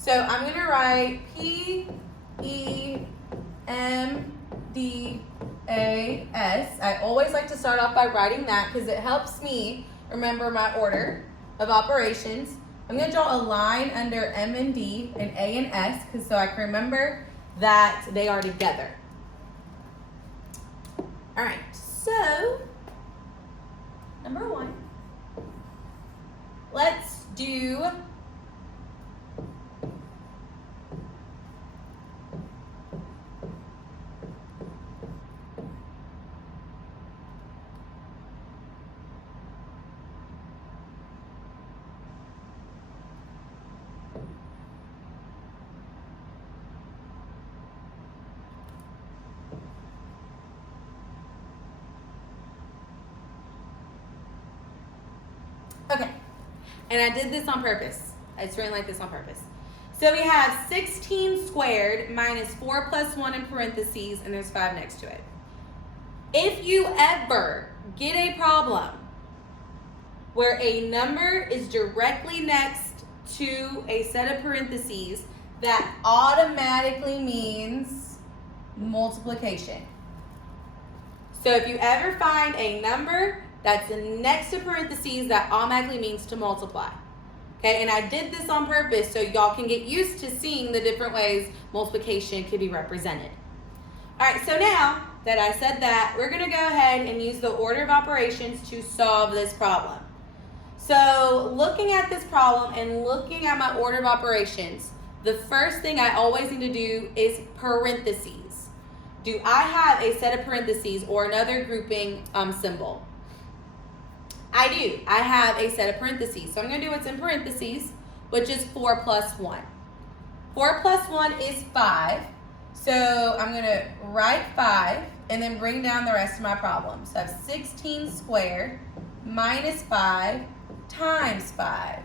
So I'm going to write P-E-M-D-A-S. I always like to start off by writing that because it helps me remember my order of operations. I'm going to draw a line under M and D and A and S so I can remember that they are together. All right, so number 1, let's do okay, and I did this on purpose. It's written like this on purpose. So we have 16 squared minus 4 plus 1 in parentheses, and there's 5 next to it. If you ever get a problem where a number is directly next to a set of parentheses, that automatically means multiplication. So if you ever find a number that's next to parentheses, that automatically means to multiply. Okay, and I did this on purpose so y'all can get used to seeing the different ways multiplication could be represented. All right, so now that I said that, we're going to go ahead and use the order of operations to solve this problem. So looking at this problem and looking at my order of operations, the first thing I always need to do is parentheses. Do I have a set of parentheses or another grouping symbol? I do. I have a set of parentheses. So I'm going to do what's in parentheses, which is 4 plus 1. 4 plus 1 is 5. So I'm going to write 5 and then bring down the rest of my problem. So I have 16 squared minus 5 times 5.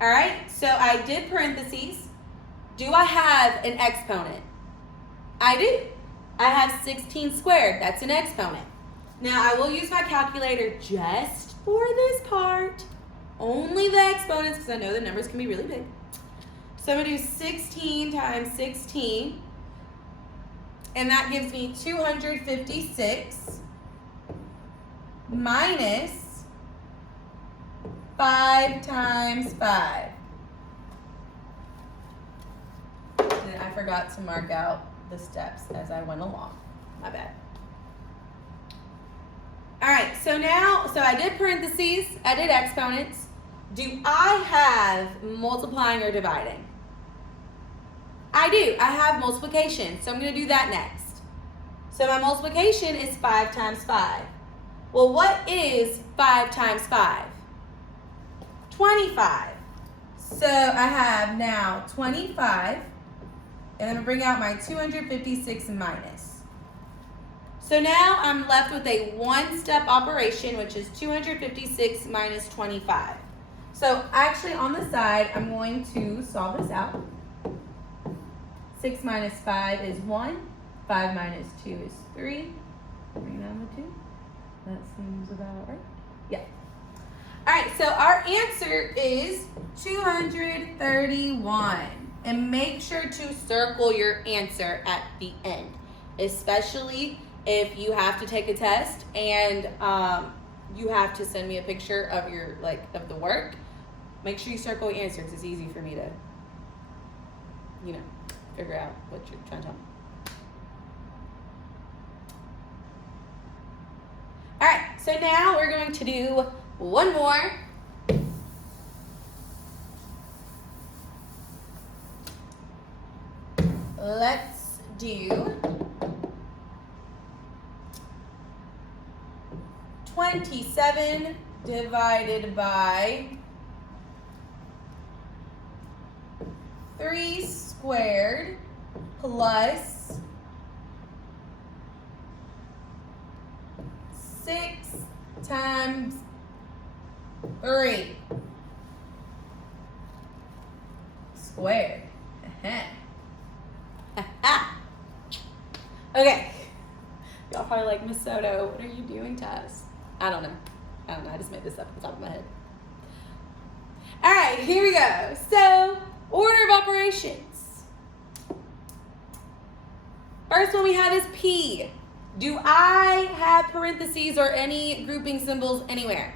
All right, so I did parentheses. Do I have an exponent? I do. I have 16 squared. That's an exponent. Now, I will use my calculator just for this part. Only the exponents, because I know the numbers can be really big. So I'm going to do 16 times 16. And that gives me 256 minus 5 times 5. And I forgot to mark out the steps as I went along. My bad. All right, so I did parentheses, I did exponents. Do I have multiplying or dividing? I do. I have multiplication, so I'm going to do that next. So my multiplication is 5 times 5. Well, what is 5 times 5? 25. So I have now 25. And I'm going to bring out my 256 minus. So now I'm left with a one-step operation, which is 256 minus 25. So actually on the side, I'm going to solve this out. 6 minus 5 is 1. 5 minus 2 is 3. Bring down the 2. That seems about right. Yeah. All right, so our answer is 231. And make sure to circle your answer at the end, especially if you have to take a test and you have to send me a picture of your of the work. Make sure you circle your answer because it's easy for me to, figure out what you're trying to tell me. All right, so now we're going to do one more. Let's do 27 divided by 3 squared plus 6 times 3 squared. Okay. Y'all probably like, Miss Soto, what are you doing to us? I don't know. I don't know, I just made this up at the top of my head. All right, here we go. So, order of operations. First one we have is P. Do I have parentheses or any grouping symbols anywhere?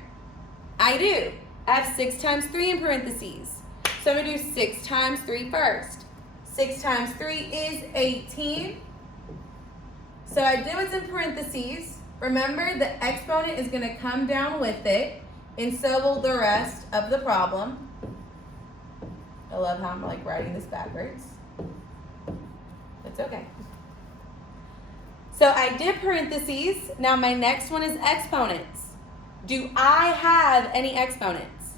I do. I have 6 times 3 in parentheses. So I'm going to do 6 times 3 first. 6 times 3 is 18. So I do what's in parentheses. Remember, the exponent is going to come down with it, and so will the rest of the problem. I love how I'm like writing this backwards. It's okay. So I did parentheses. Now my next one is exponents. Do I have any exponents?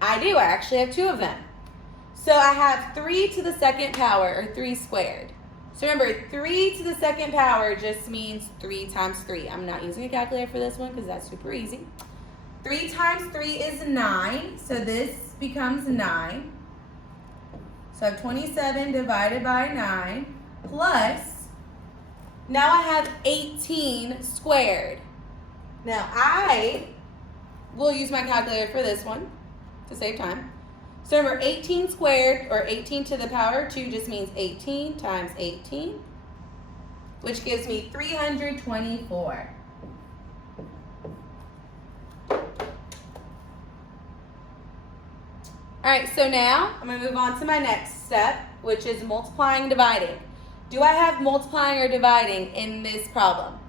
I do. I actually have 2 of them. So I have 3 to the second power, or 3 squared. So remember, 3 to the second power just means 3 times 3. I'm not using a calculator for this one because that's super easy. 3 times 3 is 9, so this becomes 9. So I have 27 divided by 9 plus, now I have 18 squared. Now I will use my calculator for this one to save time. So remember, 18 squared, or 18 to the power 2, just means 18 times 18, which gives me 324. All right, so now I'm going to move on to my next step, which is multiplying and dividing. Do I have multiplying or dividing in this problem?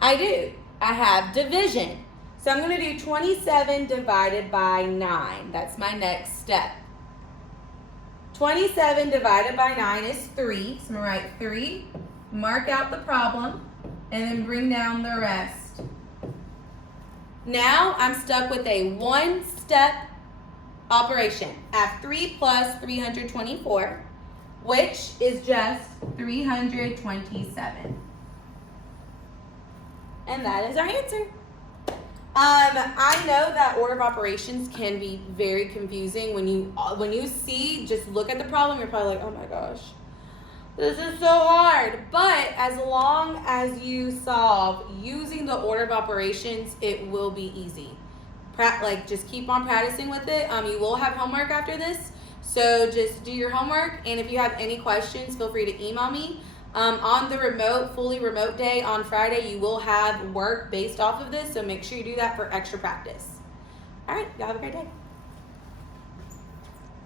I do. I have division. So I'm going to do 27 divided by 9. That's my next step. 27 divided by 9 is 3. So I'm going to write 3, mark out the problem, and then bring down the rest. Now I'm stuck with a one-step operation. I have 3 plus 324, which is just 327. And that is our answer. I know that order of operations can be very confusing. When you see, just look at the problem, you're probably like, oh my gosh, this is so hard. But as long as you solve using the order of operations, it will be easy. Just keep on practicing with it. You will have homework after this, so just do your homework. And if you have any questions, feel free to email me. On the fully remote day on Friday, you will have work based off of this, so make sure you do that for extra practice. All right, y'all have a great day.